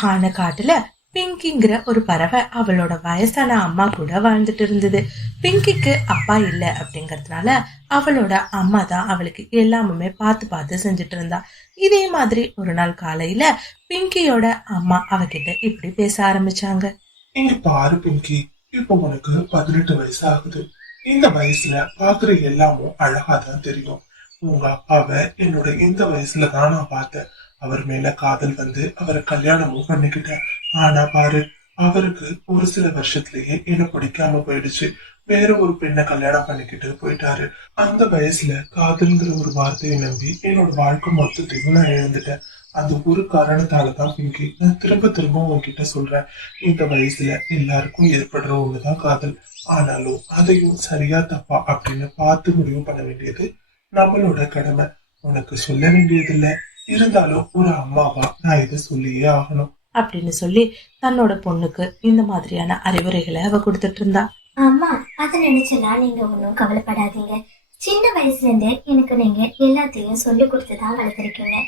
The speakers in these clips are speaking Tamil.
அழகான காட்டுல பிங்கிங்கிற ஒரு பறவை அவளோட வயசான அம்மா கூட வாழ்ந்துட்டு இருந்தது. பிங்கிக்கு அப்பா இல்ல அப்படிங்கறதுனால அவளோட அம்மா தான் அவளுக்கு எல்லாமே பார்த்து பார்த்து செஞ்சுட்டு இருந்தா. இதே மாதிரி ஒரு நாள் காலையில பிங்கியோட அம்மா அவகிட்ட இப்படி பேச ஆரம்பிச்சாங்க. இங்க பாரு பிங்கி, இப்போ உனக்கு 18 வயசு ஆகுது. இந்த வயசுல பாக்குற எல்லாமும் அழகாதான் தெரியும். உங்க அப்பாவை என்னோட இந்த வயசுலதான் நான் பார்த்தேன். அவர் மேல காதல் வந்து அவரை கல்யாணமும் பண்ணிக்கிட்டேன். ஆனா பாரு, அவருக்கு ஒரு சில வருஷத்திலேயே என்ன பிடிக்காம போயிடுச்சு. வேற ஒரு பெண்ணை கல்யாணம் பண்ணிக்கிட்டு போயிட்டாரு. அந்த வயசுல காதல்ங்கிற ஒரு வார்த்தையை நம்பி என்னோட வாழ்க்கை மொத்தத்தையும் நான் இழந்துட்டேன். அந்த ஒரு காரணத்தாலதான் பிங்கி நான் திரும்ப திரும்ப உன்கிட்ட சொல்றேன். இந்த வயசுல எல்லாருக்கும் ஏற்படுற ஒண்ணுதான் காதல். ஆனாலும் அதையும் சரியா தப்பா அப்படின்னு பார்த்து முடிவு பண்ண வேண்டியது நம்மளோட கடமை. உனக்கு சொல்ல வேண்டியது இல்ல, இருந்தாலும் ஒரு அம்மாவா நான் இதை சொல்லியே ஆகணும் அப்படின்னு சொல்லி தன்னோட பொண்ணுக்கு இந்த மாதிரியான அறிவுரைகளை அவ கொடுத்துட்டு இருந்தா. அம்மா, அதை நினைச்செல்லாம் நீங்க ஒன்னும் கவலைப்படாதீங்க. சின்ன வயசுல இருந்தே எனக்கு நீங்க எல்லாத்தையும் சொல்லி கொடுத்துதான் வளர்த்திருக்கீங்க.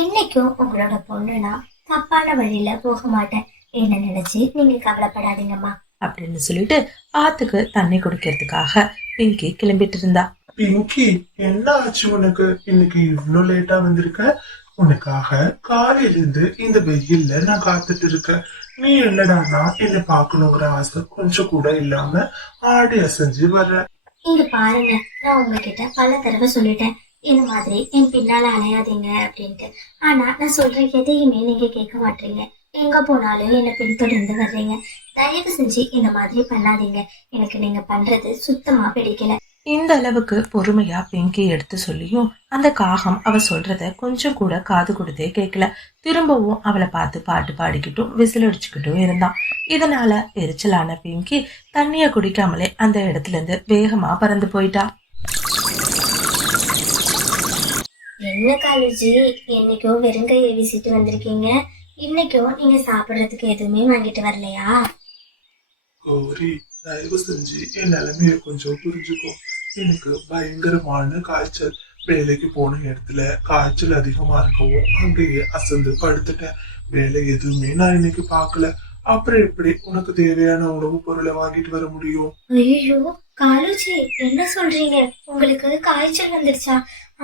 என்னைக்கும் உங்களோட பொண்ணுனா தப்பான வழியில போக மாட்டேன் என்ன நினைச்சு நீங்க கவலைப்படாதீங்கம்மா அப்படின்னு சொல்லிட்டு ஆத்துக்கு தண்ணி குடிக்கிறதுக்காக பிங்கி கிளம்பிட்டு இருந்தா. பிங்கி, என்ன ஆச்சு உனக்கு? இன்னைக்கு இவ்வளவு லேட்டா வந்திருக்க? உனக்காக காலையில இருந்து இந்த வெயில்ல நான் காத்துட்டு இருக்கேன். நீ என்னடானா என்ன பாக்கணுங்கிற ஆசை கொஞ்சம் கூட இல்லாம ஆடி அசைஞ்சு வர்ற. இங்க பாருங்க, நான் உங்ககிட்ட பல தடவை சொல்லிட்டேன் இந்த மாதிரி என் பின்னால அலையாதீங்க அப்படின்ட்டு. ஆனா நான் சொல்ற எதையுமே நீங்க கேட்க மாட்டீங்க. எங்க போனாலும் என்ன பின்தொடர்ந்து வர்றீங்க. தயவு செஞ்சு இந்த மாதிரி பண்ணாதீங்க. எனக்கு நீங்க பண்றது சுத்தமா பிடிக்கல. இந்த அளவுக்கு பொறுமையா பிங்கி எடுத்து சொல்லியும் அந்த காகம் அவ சொல்றத கொஞ்சம் கூட காது கொடுத்தே கேட்கல. திரும்பவும் அவளை பார்த்து பாட்டு பாடிக்கிட்டும் விசில் அடிச்சுக்கிட்டும் இருந்தான். இதனால எரிச்சலான பிங்கி தண்ணிய குடிக்காமலே அந்த இடத்துல இருந்து வேகமா பறந்து போயிட்டா. என்ன காலேஜி, என்னைக்கோ வெறுங்கையை வீசிட்டு வந்திருக்கீங்க. இன்னைக்கும் நீங்க சாப்பிடுறதுக்கு எதுவுமே வாங்கிட்டு வரலையா? கௌரி, தயவு செஞ்சு என் நிலைமைய கொஞ்சம் புரிஞ்சுக்கோ. எனக்கு பயங்கரமான காய்ச்சல். வேலைக்கு போன இடத்துல காய்ச்சல் அதிகமா இருக்கவும் அங்கேயே அசந்து படுத்துட்டேன். வேலை எதுவுமே நான் இன்னைக்கு பாக்கல. அப்புறம் எப்படி உனக்கு தேவையான உணவு பொருளை வாங்கிட்டு வர முடியும்? ஐயோ காலுஜி, என்ன சொல்றீங்க? உங்களுக்கு காய்ச்சல் வந்துருச்சா?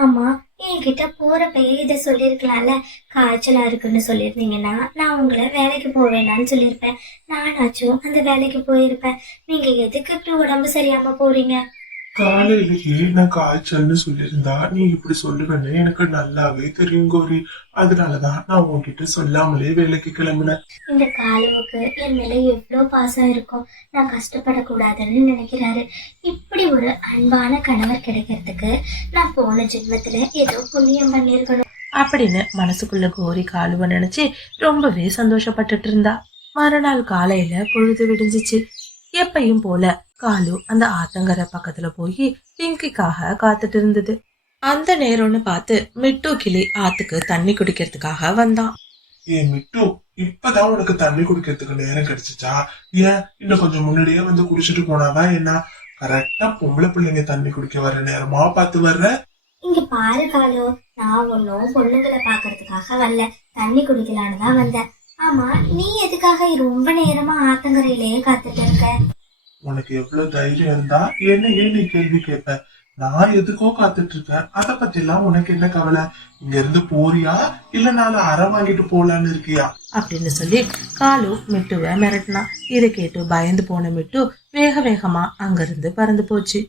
ஆமா, என்கிட்ட போறப்பயே இதை சொல்லிருக்கலாம்ல. காய்ச்சலா இருக்குன்னு சொல்லிருந்தீங்கன்னா நான் உங்களை வேலைக்கு போவேனான்னு சொல்லியிருப்பேன். நானாச்சும் அந்த வேலைக்கு போயிருப்பேன். நீங்க எதுக்கு இப்படி உடம்பு சரியாம போறீங்க? காலையிலேயே நான் காய்ச்சல்னு சொல்லியிருந்தா நீ இப்படி சொல்லுவேன்னு எனக்கு நல்லாவே தெரியும் கௌரி. அதனாலதான் நான் உன்கிட்ட சொல்லாமலே வேலைக்கு கிளம்பினேன். இந்த காலுவுக்கு என் மேல எவ்வளவு பாசம் இருக்கும். நான் கஷ்டப்படக்கூடாதுன்னு நினைக்கிறாரு. இப்படி ஒரு அன்பான கணவர் கிடைக்கிறதுக்கு நான் போன ஜென்மத்துல ஏதோ புண்ணியம் பண்ணிருக்கணும் அப்படின்னு மனசுக்குள்ள கோரி காலுவ நினைச்சு ரொம்பவே சந்தோஷப்பட்டுட்டு இருந்தா. மறுநாள் காலையில பொழுது விடிஞ்சிச்சு. எப்பையும் போல காலு அந்த ஆத்தங்கரை பக்கத்துல போய் பிங்கிக்காக காத்துட்டு இருந்தது. அந்த நேரம்னு பார்த்து மிட்டு கிளி ஆத்துக்கு தண்ணி குடிக்கிறதுக்காக வந்தான். மிட்டு, இப்பதான் உனக்கு தண்ணி குடிக்கிறதுக்கு நேரம் கிடைச்சிச்சா? ஏன் இன்னும் கொஞ்சம் முன்னாடியே வந்து குடிச்சிட்டு போனாதான் என்ன? கரெக்டா பொம்பளை பிள்ளைங்க தண்ணி குடிக்க வர்ற நேரமா பார்த்து வர்ற. இங்க பாரு காலு, நான் ஒன்னும் பொண்ணுங்களை பாக்குறதுக்காக வரல, தண்ணி குடிக்கலான்னு தான் வந்தேன். ஆமா, நீ எதுக்காக ரொம்ப நேரமா ஆத்தங்கரையிலேயே காத்துட்டு இருக்க? உனக்கு எவ்வளவு தைரியம் இருந்தா என்ன ஏன் நீ கேள்வி கேட்ப? நான் எதுக்கோ காத்துட்டு இருக்கேன். அத பத்தி எல்லாம் உனக்கு என்ன கவலை? இங்க இருந்து போறியா இல்ல நாலு அறம் வாங்கிட்டு போலான்னு இருக்கியா அப்படின்னு சொல்லி காலு மிட்டுவ மிரட்டினா. இதை கேட்டு பயந்து போன மிட்டு வேக வேகமா அங்கிருந்து பறந்து போச்சு.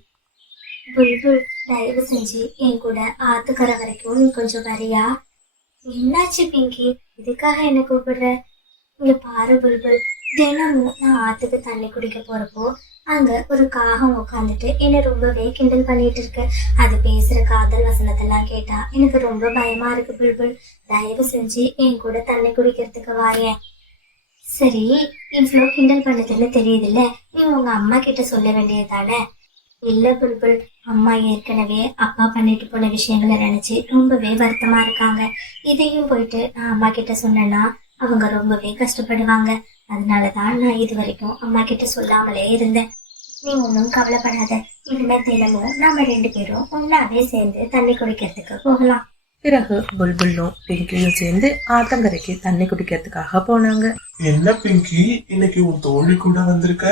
புல்புல், தயவு செஞ்சு என் கூட ஆத்துக்கரை வரைக்கும் நீ கொஞ்சம் வரியா? என்னாச்சு பிங்கி, இதுக்காக என்ன கூப்பிடுற? இங்க பாரு புல்புல், தினமும் நான் ஆத்துக்கு தண்ணி குடிக்க போறப்போ அங்க ஒரு காகம் உட்காந்துட்டு என்ன ரொம்பவே கிண்டல் பண்ணிட்டு இருக்கு. அது பேசுற காதல் வசனத்தெல்லாம் கேட்டா எனக்கு ரொம்ப பயமா இருக்கு புல்புல். தயவு செஞ்சு என் கூட தண்ணி குடிக்கிறதுக்கு வாயேன். சரி, இவ்வளோ கிண்டல் பண்ணதுன்னு தெரியுதுல்ல, நீ உங்க அம்மா கிட்ட சொல்ல வேண்டியதானே? இல்ல புல்புல், அம்மா ஏற்கனவே அப்பா பண்ணிட்டு போன விஷயங்களை நினைச்சு ரொம்பவே வருத்தமா இருக்காங்க. இதையும் போயிட்டு நான் அம்மா கிட்ட சொன்னேன்னா அவங்க ரொம்பவே கஷ்டப்படுவாங்க. அதனாலதான் நான் இது வரைக்கும் அம்மா கிட்ட சொல்லாமலே இருந்தேன். நீ ஒன்னும் கவலைப்படாத. இனிமே தினமும் நம்ம 2 பேரும் ஒன்னாவே சேர்ந்து தண்ணி குடிக்கிறதுக்கு போகலாம். பிறகு புல்புல்லும் பிங்கியும் சேர்ந்து ஆத்தங்கரைக்கு தண்ணி குடிக்கிறதுக்காக போனாங்க. என்ன பிங்கி, இன்னைக்கு உன் தோழி கூட வந்திருக்க?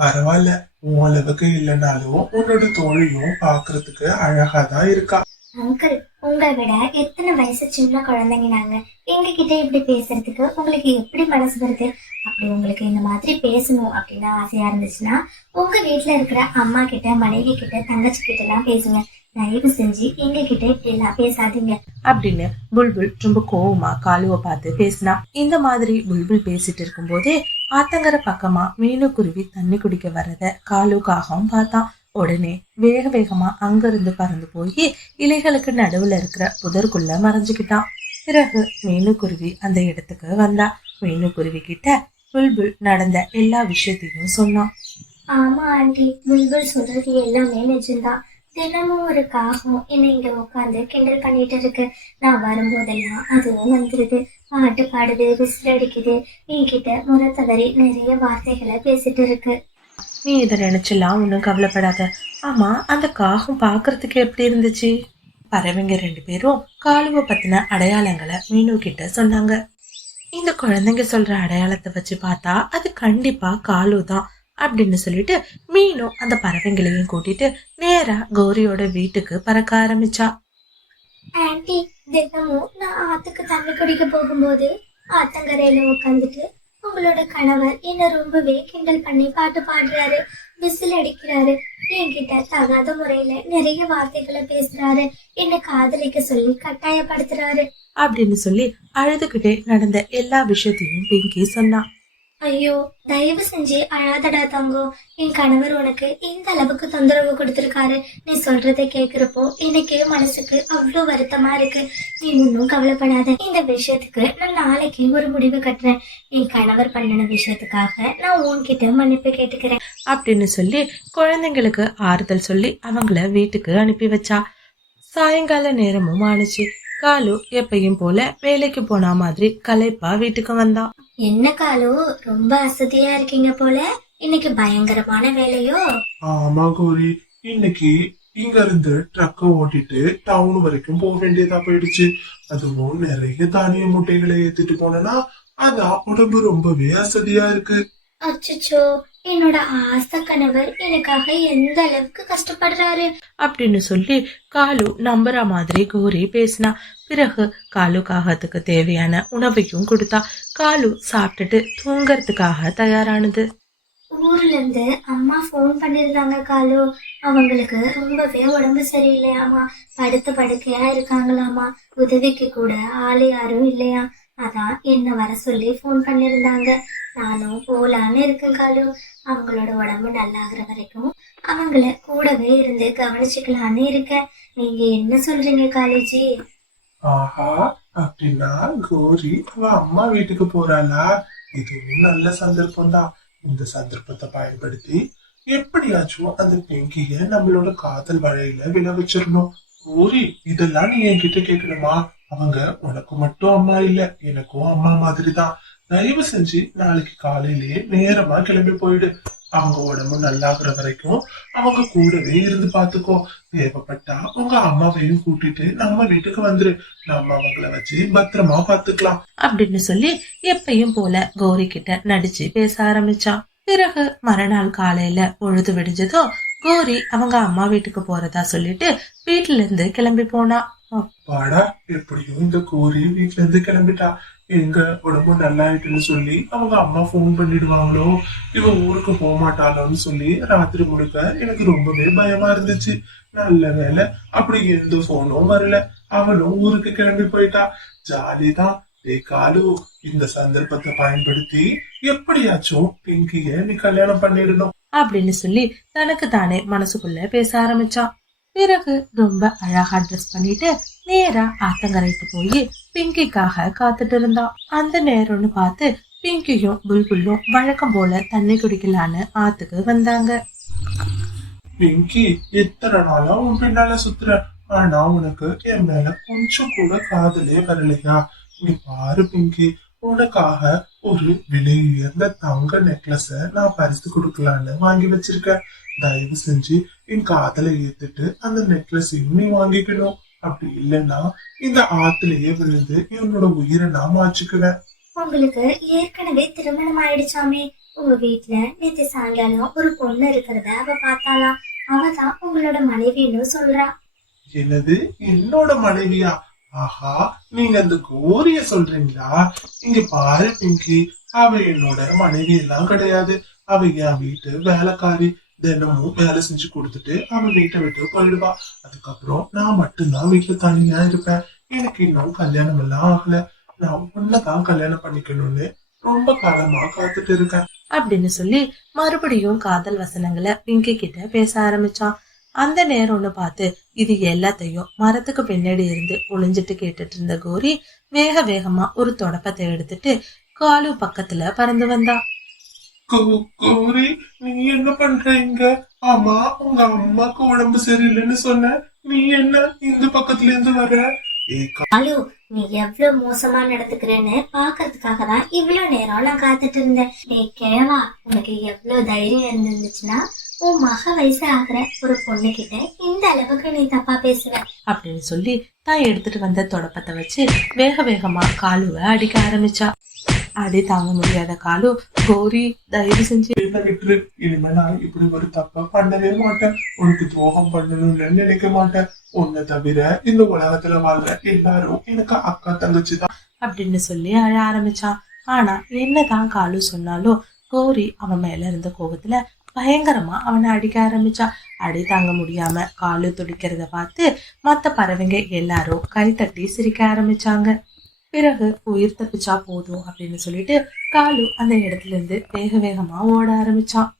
பரவாயில்ல, உன் அளவுக்கு இல்லைனாலும் உன்னோட தோழியும் பாக்குறதுக்கு அழகாதான் இருக்கா. அங்கிள், உங்களை விட எத்தனை வயசு சின்ன குழந்தைங்க நாங்க. எங்க கிட்ட இப்படி பேசுறதுக்கு உங்களுக்கு எப்படி மனசு வருது? அப்படி உங்களுக்கு இந்த மாதிரி பேசணும் அப்படின்னு ஆசையா இருந்துச்சுன்னா உங்க வீட்டுல இருக்கிற அம்மா கிட்ட, மனைவி கிட்ட, தங்கச்சி கிட்ட எல்லாம் பேசுங்க. தயவு செஞ்சு எங்க கிட்ட இப்படி எல்லாம் பேசாதீங்க அப்படின்னு புல்புல் ரொம்ப கோவமா காலுவை பார்த்து பேசினா. இந்த மாதிரி புல்புல் பேசிட்டு இருக்கும் போதே ஆத்தங்கரை பக்கமா மீனுக்குருவி தண்ணி குடிக்க வர்றத காலுக்காகவும் பார்த்தான். உடனே வேக வேகமா அங்கிருந்து பறந்து போய் இலைகளுக்கு நடுவுல இருக்கிற புதருக்குள்ள மறைஞ்சுக்கிட்டான். பிறகு மீனுக்குருவி அந்த இடத்துக்கு வந்தா. மீனுக்குருவி கிட்ட புல்புல் நடந்த எல்லா விஷயத்தையும் சொன்னான். ஆமா ஆண்டி, புல்புல் சொல்றது எல்லாமே நிஜம்தான். தினமும் ஒரு காகம் என்னை இங்க உட்காந்து கிண்டல் பண்ணிட்டு இருக்கு. நான் வரும்போதெல்லாம் அதுவும் வந்துருது, பாட்டு பாடுது, விசில் அடிக்குது, என்கிட்ட முறை தவறி நிறைய வார்த்தைகளை பேசிட்டு இருக்கு. நீ இதை நினைச்செல்லாம் ஒன்னும் கவலைப்படாத. ஆமா, அந்த காகம் பாக்குறதுக்கு எப்படி இருந்துச்சு? பறவைங்க 2 பேரும் காலுவை பத்தின அடையாளங்களை மீனு கிட்ட சொன்னாங்க. இந்த குழந்தைங்க சொல்ற அடையாளத்தை வச்சு பார்த்தா அது கண்டிப்பா காலு தான் அப்படின்னு சொல்லிட்டு மீனும் அந்த பறவைங்களையும் கூட்டிட்டு நேரா கௌரியோட வீட்டுக்கு பறக்க ஆரம்பிச்சா. ஆண்டி, தினமும் நான் ஆத்துக்கு தண்ணி குடிக்க போகும்போது ஆத்தங்கரையில உட்காந்துட்டு உங்களோட கணவர் என்ன ரொம்பவே கிண்டல் பண்ணி பாட்டு பாடுறாரு, விசில் அடிக்கிறாரு, என்கிட்ட தகாத முறையில நிறைய வார்த்தைகளை பேசுறாரு, என்ன காதலிக்க சொல்லி கட்டாயப்படுத்துறாரு அப்படின்னு சொல்லி அழுதுகிட்டே நடந்த எல்லா விஷயத்தையும் பிங்கி சொன்னா. ஐயோ, தயவு செஞ்சு அழாதடா தங்கோ. என் கணவர் உனக்கு இந்த அளவுக்கு தொந்தரவு கொடுத்திருக்காரு. நீ சொல்றதை கேக்குறப்போ எனக்கு மனசுக்கு அவ்வளோ வருத்தமா இருக்கு. நீ ஒன்னும் கவலைப்படாத. இந்த விஷயத்துக்கு நான் நாளைக்கு ஒரு முடிவு கட்டுறேன். என் கணவர் பண்ணின விஷயத்துக்காக நான் உன்கிட்ட மன்னிப்பு கேட்டுக்கிறேன் அப்படின்னு சொல்லி குழந்தைங்களுக்கு ஆறுதல் சொல்லி அவங்கள வீட்டுக்கு அனுப்பி வச்சா. சாயங்கால நேரமும் ஆணுச்சு. காலு எப்பயும் போல வேலைக்கு போன மாதிரி களைப்பா வீட்டுக்கு வந்தான். என்ன காலு, ரொம்ப அசதியா இருக்கீங்க போல. இன்னைக்கு பயங்கரமான வேலையோ? ஆமா கௌரி, இன்னைக்கு இங்க இருந்து ட்ரக்க ஓட்டிட்டு டவுன் வரைக்கும் போக வேண்டியதா போயிடுச்சு. அதுவும் நிறைய தானிய மூட்டைகளை ஏத்திட்டு போனேன்னா அதான் உடம்பு ரொம்பவே அசதியா இருக்கு. அச்சச்சோ, என்னோட ஆசை கணவர் எனக்காக எந்த அளவுக்கு கஷ்டப்படுறாரு அப்படின்னு சொல்லி காலு நம்புற மாதிரி கௌரி பேசினா. பிறகு காலு காகத்துக்கு தேவையான உணவையும் கொடுத்தா. காலு சாப்பிட்டுட்டு தூங்கறதுக்காக தயாரானது. ஊர்ல இருந்து அம்மா போன் பண்ணிருந்தாங்க காலு. அவங்களுக்கு ரொம்பவே உடம்பு சரியில்லையாமா, படுத்த படுக்கையா இருக்காங்களாமா, உதவிக்கு கூட ஆளு யாரும் இல்லையா. அதான் என்ன வர சொல்லி போன் பண்ணிருந்தாங்க. நானும் போலான்னு இருக்கேன் காலு. அவங்களோட உடம்பு நல்லாகிற வரைக்கும் அவங்கள கூடவே இருந்து கவனிச்சுக்கலான்னு இருக்கேன். நீங்க என்ன சொல்றீங்க காலேஜி? ஆஹா, அப்படின்னா கௌரி அவ அம்மா வீட்டுக்கு போறாளா? இதுவும் நல்ல சந்தர்ப்பம் தான். இந்த சந்தர்ப்பத்தை பயன்படுத்தி எப்படியாச்சும் அந்த பிங்கிய நம்மளோட காதல் வலையில விழ வச்சிடணும். கௌரி, இதெல்லாம் நீ என்கிட்ட கேட்கணுமா? அவங்க உனக்கு மட்டும் அம்மா இல்ல, எனக்கும் அம்மா மாதிரி தான். தயவு செஞ்சு நாளைக்கு காலையிலேயே நேரமா கிளம்பி போயிடு. அவங்க உடம்பு நல்லாகிற வரைக்கும் அவங்க கூடவே இருந்து பாத்துக்கோ. தேவைப்பட்டா உங்க அம்மாவையும் கூட்டிட்டு நம்ம வீட்டுக்கு வந்துரு. நம்ம அவங்கள வச்சு பத்திரமா பாத்துக்கலாம் அப்படின்னு சொல்லி எப்பயும் போல கௌரி கிட்ட நடிச்சு பேச ஆரம்பிச்சான். பிறகு மறுநாள் காலையில பொழுது விடிஞ்சதோ கௌரி அவங்க அம்மா வீட்டுக்கு போறதா சொல்லிட்டு வீட்டுல இருந்து கிளம்பி போனா. பாடா, எப்படியும் இந்த கௌரி வீட்டுல இருந்து கிளம்பிட்டா. எங்க உடம்பு நல்லாயிட்டுன்னு சொல்லி அவங்க அம்மா போன் பண்ணிடுவாங்களோ, இவ ஊருக்கு போக மாட்டாளோன்னு சொல்லி ராத்திரி முழுக்க எனக்கு ரொம்பவே பயமா இருந்துச்சு. நல்ல வேலை, அப்படி எந்த போனும் வரல. அவளும் ஊருக்கு கிளம்பி போயிட்டா. ஜாலிதான். காலு, இந்த சந்தர்ப்பத்தை பயன்படுத்தி எப்படியாச்சும் பிங்கிய நீ கல்யாணம் பண்ணிடணும் அப்படின்னு சொல்லி தனக்கு தானே மனசுக்குள்ள பேச ஆரம்பிச்சான். பிறகு ரொம்ப அழகா ட்ரெஸ் பண்ணிட்டு நேரா ஆத்தங்கரைக்கு போய் பிங்கிக்காக காத்துட்டு இருந்தான். அந்த நேரம்னு பார்த்து பிங்கியும் புல்புல்லும் வழக்கம் போல தண்ணி குடிக்கலான்னு ஆத்துக்கு வந்தாங்க. பிங்கி, எத்தனை நாளா உன் பின்னால சுத்துற, ஆனா உனக்கு என் மேல கொஞ்சம் கூட காதலே வரலையா? நீ பாரு பிங்கி, உனக்காக ஒரு விலை உயர்ந்த தங்க நெக்லஸ நான் பரிசு கொடுக்கலான்னு வாங்கி வச்சிருக்கேன். தயவு செஞ்சு என் காதலை ஏத்துட்டு அந்த நெக்லஸையும் நீ வாங்கிக்கணும் அப்படி இல்லைன்னா இந்த ஆத்துலயே விழுந்து என்னோட உயிரை நான் மாச்சுக்குவேன். உங்களுக்கு ஏற்கனவே திருமணம் ஆயிடுச்சாமே. உங்க வீட்டுல நேத்து சாயங்காலம் ஒரு பொண்ணு இருக்கிறத அவ பார்த்தாலாம். அவதான் உங்களோட மனைவின்னு சொல்றா. என்னது, என்னோட மனைவியா? ஆஹா, நீங்க அந்த கோரிய சொல்றீங்களா? இங்க பாரு பிங்கி, அவ என்னோட மனைவி எல்லாம் கிடையாது. அவ என் வீட்டு வேலைக்காரி. தினமும் வேலை செஞ்சு கொடுத்துட்டு அவ வீட்டை விட்டு போயிடுவா. அதுக்கப்புறம் நான் மட்டும்தான் வீட்டுல தனியா இருப்பேன். எனக்கு இன்னும் கல்யாணம் எல்லாம் ஆகல. நான் உன்னதான் கல்யாணம் பண்ணிக்கணும்னு ரொம்ப காலமா காத்துட்டு இருக்கேன் அப்படின்னு சொல்லி மறுபடியும் காதல் வசனங்களை பிங்கி கிட்ட பேச ஆரம்பிச்சான். அந்த நேரம்னு பார்த்து இது எல்லாத்தையும் மரத்துக்கு பின்னாடி இருந்து ஒளிஞ்சிட்டு கேட்டுட்டு இருந்த கோரி வேக வேகமா ஒரு தொடப்பத்தை எடுத்துட்டு காலு பக்கத்துல பறந்து வந்தா. கோரி, நீ என்ன பண்ற இங்க? ஆமா, உங்க அம்மாக்கு உடம்பு சரியில்லைன்னு சொன்ன. நீ என்ன இந்த பக்கத்துல இருந்து வர? காலு, நீ எவ்வளவு மோசமா நடந்துக்கிறேன்னு பாக்குறதுக்காக தான் இவ்வளவு நேரம் நான் காத்துட்டு இருந்தேன். டேய் கிழவா, உனக்கு எவ்வளவு தைரியம் இருந்துச்சுன்னா உன் மக வயசு ஆகுற ஒரு பொண்ணு கிட்ட இந்த அளவுக்கு நீ தப்பா பேசுவ அப்படின்னு சொல்லி தான் எடுத்துட்டு வந்த தொடப்பத்தை வச்சு வேக வேகமா காலுவை அடிக்க ஆரம்பிச்சா. அடி தாங்க முடியாத காலு, கோரி தயவு செஞ்சு என்ன விட்டுரு. இனிமே நான் இப்படி ஒரு தப்பா பண்ணவே மாட்டேன். உனக்கு துரோகம் பண்ணணும்னு நினைக்க மாட்டேன். உன்னை தவிர இந்த உலகத்துல வாழ்ற எல்லாரும் எனக்கு அக்கா தங்கச்சி தான் அப்படின்னு சொல்லி அழ ஆரம்பிச்சான். ஆனா என்னதான் காலு சொன்னாலும் கோரி அவன் மேல இருந்த கோபத்துல பயங்கரமா அவனை அடிக்க ஆரம்பிச்சா. அடி தாங்க முடியாம காலு துடிக்கிறத பார்த்து மத்த பறவைங்க எல்லாரும் கை தட்டி சிரிக்க ஆரம்பிச்சாங்க. பிறகு உயிர் தப்பிச்சா போதும் அப்படின்னு சொல்லிட்டு காலு அந்த இடத்துல இருந்து வேக வேகமா ஓட ஆரம்பிச்சான்.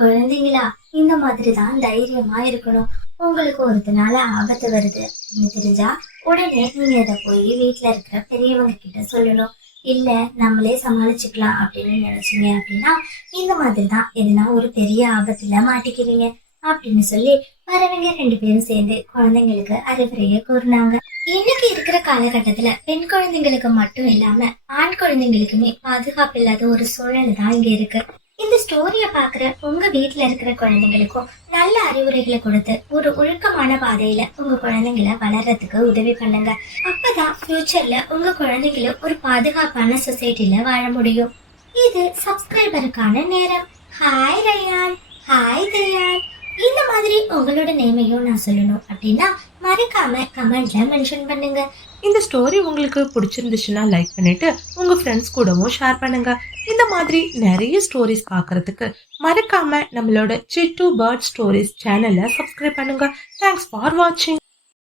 குழந்தைங்களா, இந்த மாதிரிதான் தைரியமா இருக்கணும். உங்களுக்கு ஒருத்தனால ஆபத்து வருது அப்படின்னு தெரிஞ்சா உடனே நீங்க இதை போய் வீட்டுல இருக்கிற பெரியவங்க கிட்ட சொல்லணும். இல்ல நம்மளே சமாளிச்சுக்கலாம் அப்படின்னு நினைச்சீங்க அப்படின்னா இந்த மாதிரிதான் எதுனா ஒரு பெரிய ஆபத்துல மாட்டிக்குவீங்க அப்படின்னு சொல்லி பறவைங்க 2 பேரும் சேர்ந்து குழந்தைங்களுக்கு அறிவுரையை கூறினாங்க. இன்னைக்கு இருக்கிற காலகட்டத்துல பெண் குழந்தைங்களுக்கு மட்டும் இல்லாம ஆண் குழந்தைங்களுக்குமே பாதுகாப்பு இல்லாத ஒரு சூழல் தான் இங்க இருக்கு. இந்த ஸ்டோரிய பாக்குற உங்க வீட்டுல இருக்கிற குழந்தைங்களுக்கும் நல்ல அறிவுரைகளை கொடுத்து ஒரு ஒழுக்கமான பாதையில உங்க குழந்தைங்களை வளர்றதுக்கு உதவி பண்ணுங்க. அப்பதான் ஃபியூச்சர்ல உங்க குழந்தைங்களும் ஒரு பாதுகாப்பான சொசைட்டில வாழ முடியும். இது சப்ஸ்கிரைபருக்கான நேரம். Hi Ryan, hi Dhayan. இந்த மாதிரி உங்களோட நேமையும் நான் சொல்லணும் அப்படின்னா மறக்காம கமெண்ட்ல மென்ஷன் பண்ணுங்க. இந்த ஸ்டோரி உங்களுக்கு பிடிச்சிருந்துச்சுன்னா லைக் பண்ணிட்டு உங்க ஃப்ரெண்ட்ஸ் கூடவும் ஷேர் பண்ணுங்க. இந்த மாதிரி நிறைய ஸ்டோரிஸ் பார்க்கறதுக்கு மறக்காம நம்மளோட சிட்டு பேர்ட் ஸ்டோரிஸ் சேனலை சப்ஸ்கிரைப் பண்ணுங்க. தேங்க்ஸ் ஃபார் வாட்சிங்.